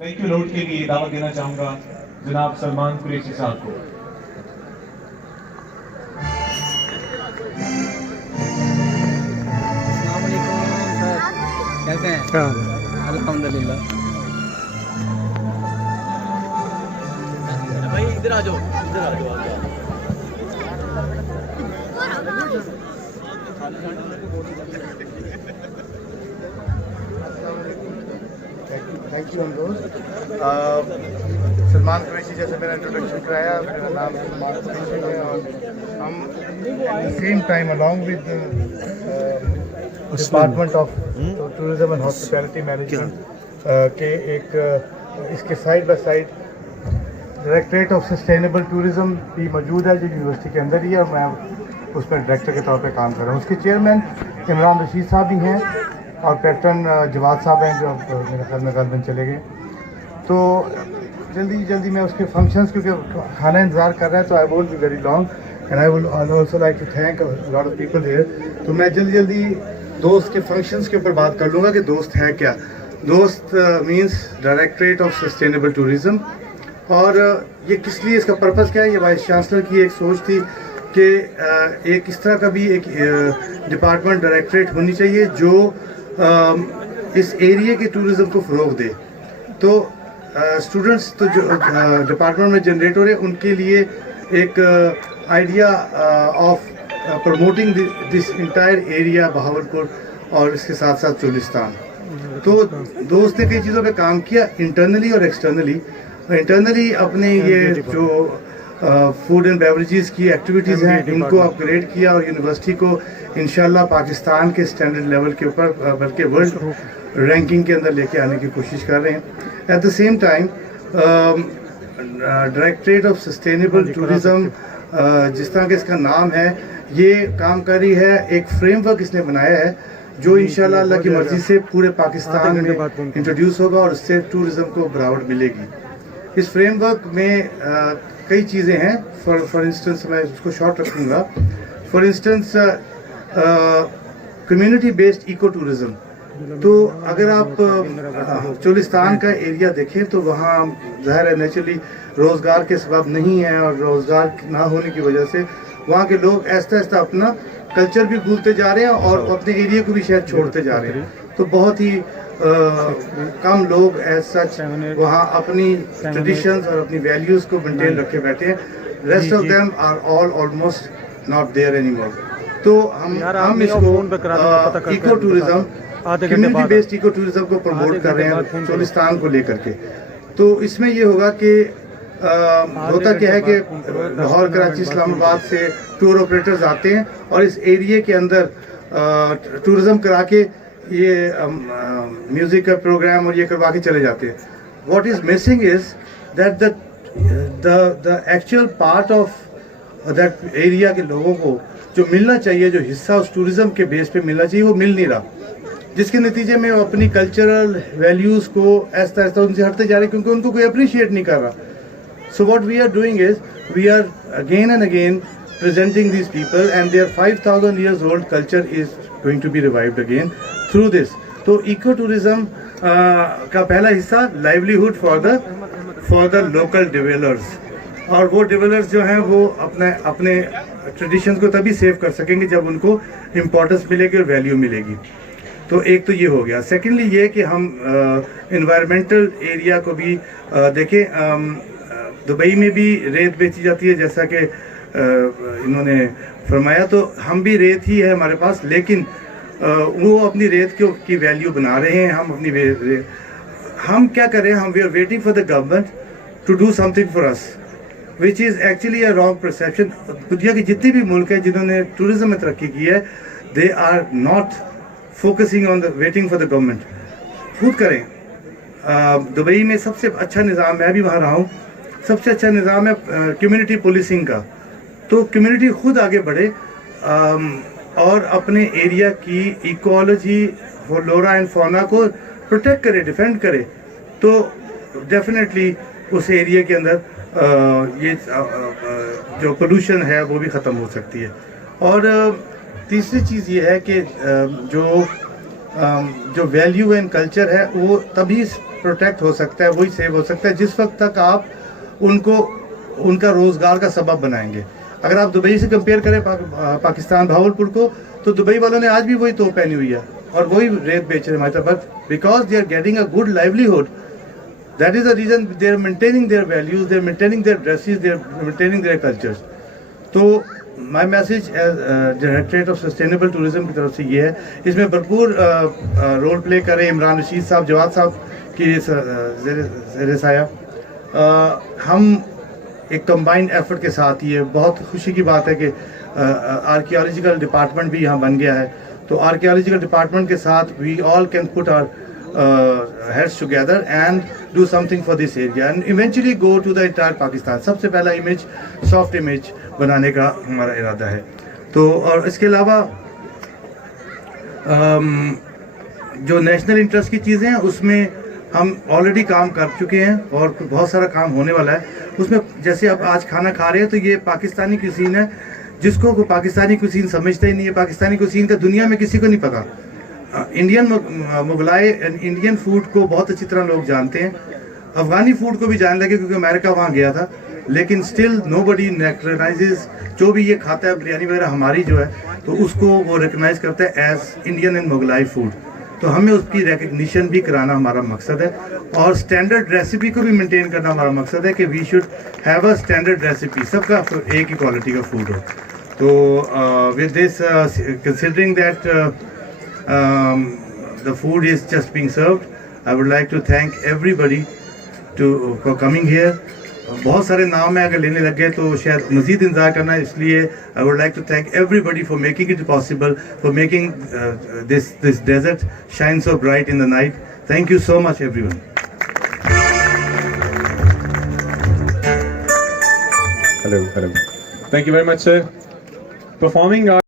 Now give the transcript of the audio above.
Thank you note के लिए दावत देना चाहूंगा जनाब सलमान कुरैशी साहब को। अस्सलाम वालेकुम सर, कैसे हैं? अल्हम्दुलिल्लाह। भाई इधर आ जाओ, इधर आ जाओ। थैंक यू अनुरोध। सलमान कुरैशी जैसे मेरा इंट्रोडक्शन कराया, मेरा नाम सलमान कुरैशी है और हम at the same time along with department of tourism and hospitality management के एक इसके side by side directorate of sustainable tourism भी मौजूद है जो यूनिवर्सिटी के अंदर ही है और मैं उसमें डायरेक्टर के तौर पे काम कर रहा हूँ। उसके चेयरमैन इमरान रशीद साहब भी हैं और कैप्टन जवाद साहब हैं जो अब मेरे ख्याल में गलबन चले गए। तो जल्दी मैं उसके फंक्शंस, क्योंकि खाना इंतज़ार कर रहा है तो I won't be very long and I will also like to thank lot of people here. तो मैं जल्दी दोस्त के फंक्शंस के ऊपर बात कर लूँगा कि दोस्त है क्या। दोस्त means directorate of sustainable tourism, और ये किस लिए, इसका पर्पज़ क्या है। ये वाइस चांसलर की एक सोच थी कि एक इस तरह का भी एक डिपार्टमेंट डायरेक्टरेट होनी चाहिए जो इस एरिया के टूरिज़्म को फ़रोग़ दे। तो स्टूडेंट्स तो जो डिपार्टमेंट में जनरेट हो रहे हैं उनके लिए एक idea of promoting this entire area Bahawalpur और इसके साथ साथ चोलिस्तान। तो दोस्त ने कई चीज़ों पे काम किया इंटरनली और एक्सटर्नली। इंटरनली अपने ये जो फूड एंड बेवरेजेस की एक्टिविटीज़ हैं इनको अपग्रेड किया और यूनिवर्सिटी को इंशाल्लाह पाकिस्तान के स्टैंडर्ड लेवल के ऊपर बल्कि वर्ल्ड रैंकिंग के अंदर लेके आने की कोशिश कर रहे हैं। At the same time directorate of sustainable tourism जिस तरह के इसका नाम है, ये काम कर रही है, एक फ्रेमवर्क इसने बनाया है जो इंशाल्लाह अल्लाह की मर्ज़ी से पूरे पाकिस्तान में इंट्रोड्यूस होगा और उससे टूरिज़्म को बढ़ावट मिलेगी। इस फ्रेमवर्क में कई चीज़ें हैं। फॉर इंस्टेंस मैं उसको शॉर्ट रखूँगा। For instance community based eco tourism. तो अगर आप चोलिस्तान का एरिया देखें तो वहाँ ज़ाहिर है नेचुरली रोज़गार के सबब नहीं है और रोज़गार ना होने की वजह से वहाँ के लोग आहिस्ता अपना कल्चर भी भूलते जा रहे हैं और अपने एरिया को भी शायद छोड़ते जा रहे हैं। तो बहुत ही कम लोग एज सच वहाँ अपनी ट्रेडिशंस और अपनी वैल्यूज़ को मेंटेन रखे बैठे हैं। Rest of them are all almost not there anymore. तो हम इसको eco tourism, community based eco tourism को प्रमोट कर रहे हैं चोलिस्तान को लेकर के। तो इसमें ये होगा कि होता क्या है कि लाहौर, कराची, इस्लामाबाद से टूर ऑपरेटर्स आते हैं और इस एरिया के अंदर टूरिज़्म करा के ये म्यूज़िक का प्रोग्राम और ये करवा के चले जाते हैं। What is missing is that the actual part of that area के लोगों को जो मिलना चाहिए, जो हिस्सा उस टूरिज़्म के बेस पे मिलना चाहिए, वो मिल नहीं रहा, जिसके नतीजे में वो अपनी कल्चरल वैल्यूज़ को ऐसा उनसे हटते जा रहे हैं क्योंकि उनको कोई अप्रिशिएट नहीं कर रहा। So what we are doing is we are again and again presenting these people and their 5,000 years old culture is going to be revived again through this. तो इको टूरिज़्म का पहला हिस्सा livelihood for the local developers, और वो developers जो हैं वो अपने ट्रेडिशंस को तभी सेव कर सकेंगे जब उनको इम्पोर्टेंस मिलेगी और वैल्यू मिलेगी। तो एक तो ये हो गया। सेकेंडली ये कि हम इन्वायरमेंटल एरिया को भी देखें। दुबई में भी रेत बेची जाती है जैसा कि इन्होंने फरमाया, तो हम भी रेत ही है हमारे पास, लेकिन वो अपनी रेत की वैल्यू बना रहे हैं। हम क्या कर रहे हैं, हम we are waiting for the government to do something for us which is actually a wrong perception. दुनिया के जितने भी मुल्क हैं जिन्होंने टूरिज़्म में तरक्की की है, they are not focusing on the waiting for the government. खुद करें। दुबई में सबसे अच्छा निज़ाम, मैं भी वहाँ रहा हूँ, सबसे अच्छा निज़ाम है कम्युनिटी पुलिसिंग का। तो कम्युनिटी खुद आगे बढ़े और अपने एरिया की इकोलॉजी, फ्लोरा एंड फौना को प्रोटेक्ट करे, डिफेंड करे, तो डेफिनेटली उस एरिया के अंदर ये जो पोल्यूशन है वो भी ख़त्म हो सकती है। और तीसरी चीज़ ये है कि जो جو ویلیو اینڈ کلچر ہے وہ تبھی پروٹیکٹ ہو سکتا ہے, وہی سیو ہو سکتا ہے جس وقت تک آپ ان کو ان کا روزگار کا سبب بنائیں گے. اگر آپ دبئی سے کمپیئر کریں پاکستان بھاولپور کو, تو دبئی والوں نے آج بھی وہی توپ پہنی ہوئی ہے اور وہی ریت بیچ رہے ہیں ہماری طرف, but because they are getting a good livelihood, that is the reason they are maintaining their values, they are maintaining their dresses, they are maintaining their cultures. تو my message as directorate of sustainable tourism کی طرف سے یہ ہے, اس میں بھرپور role play کریں عمران رشید صاحب, جواد صاحب کی زیر سایہ. ہم ایک کمبائنڈ ایفرٹ کے ساتھ, یہ بہت خوشی کی بات ہے کہ آرکیالوجیکل ڈپارٹمنٹ بھی یہاں بن گیا ہے, تو آرکیالوجیکل ڈپارٹمنٹ کے ساتھ we all can put our heads together and do something for this area and eventually go to the entire Pakistan. سب سے پہلا امیج سافٹ امیج بنانے کا ہمارا ارادہ ہے. تو اور اس کے علاوہ جو نیشنل انٹرسٹ کی چیزیں ہیں اس میں ہم آلریڈی کام کر چکے ہیں اور بہت سارا کام ہونے والا ہے. اس میں جیسے اب آج کھانا کھا رہے ہیں تو یہ پاکستانی کوزین ہے, جس کو پاکستانی کوزین سمجھتا ہی نہیں ہے. پاکستانی کوزین کا دنیا میں کسی کو نہیں پتا. انڈین مغلائی انڈین فوڈ کو بہت اچھی طرح لوگ جانتے ہیں, افغانی فوڈ کو بھی جاننے لگے کیونکہ امریکہ وہاں گیا تھا, لیکن اسٹل نو بڈی ریکگنائزز جو بھی یہ کھاتا ہے بریانی وغیرہ ہماری جو ہے تو اس کو وہ ریکگنائز کرتا ہے as Indian and Mughlai food. تو ہمیں اس کی ریکگنیشن بھی کرانا ہمارا مقصد ہے, اور اسٹینڈرڈ ریسیپی کو بھی مینٹین کرنا ہمارا مقصد ہے کہ we should have a standard recipe, سب کا ایک ہی کوالٹی کا فوڈ ہو. تو with this considering that the food is just being served, I would like to thank everybody for coming here. بہت سارے نام ہیں, اگر لینے لگ گئے تو شاید مزید انتظار کرنا ہے, اس لیے I would like to thank everybody for making it possible, for making this desert shine so bright in the night. Thank you so much everyone. Hello. Thank you very much, sir. Performing